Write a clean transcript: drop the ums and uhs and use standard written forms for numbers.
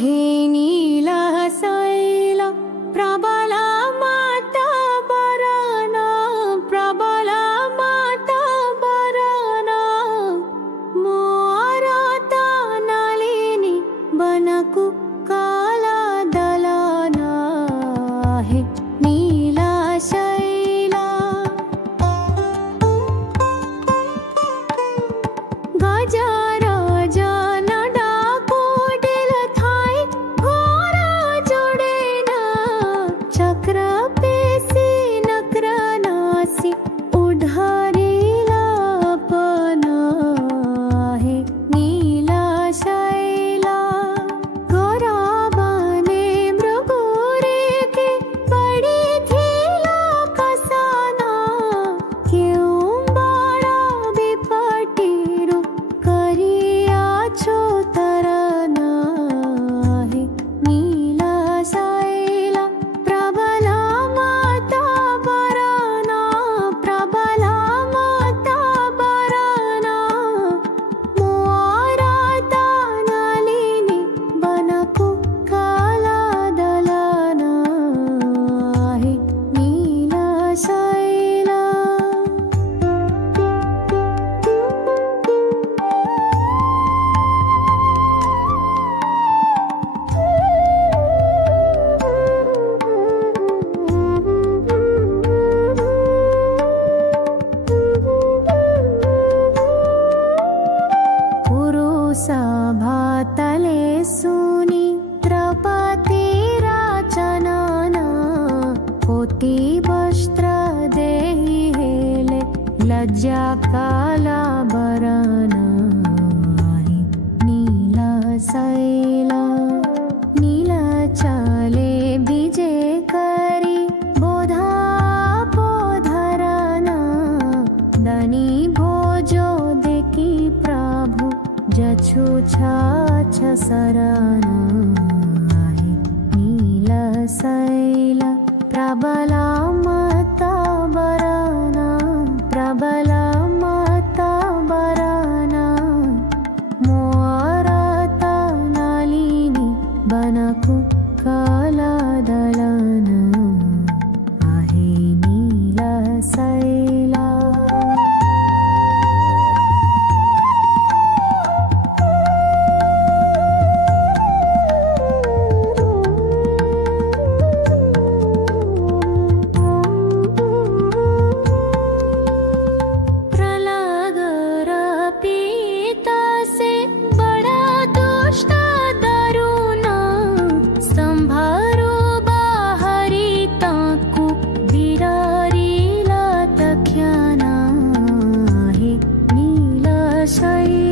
हे नीला शैल प्रबल माता बरना प्रबल माता बरना मोर नलिनी बनकु काला दलना हे नीला शैला गजर जन डाकोडेल थाई घोर जोडेन चक्र पेशी नक्र नासी उढारिला पना हे नीला शैला गोराबाने मृगोरे के पड़ी थीला कसाना क्यों बड़ा बिपटीरो करिया छो तरना हे नीला शैला प्रबल माता बरना प्रबल माता बरना मोर नलिनी बनकु काला दलना हे नीला शैला पुरुषा भातले सुनी त्रपति राचनना कोटि वस्त्र देहि हेले लज्जा काला बरना हे नीला शैला नीला चले बीजे करी बोधा पोधरना दनी भोजो देखी प्रभु जछु छाछ सरना हे नीला शैला प्रबल माता बरना प्रबल माता बरना मोर नलिनी बनकु काला दलना हे नीला शैला प्रलगर पीता से बड़ा दुष्ट दारुना संभारो बाहरी ताकु बिरारीला तख्याना हे नीला शैला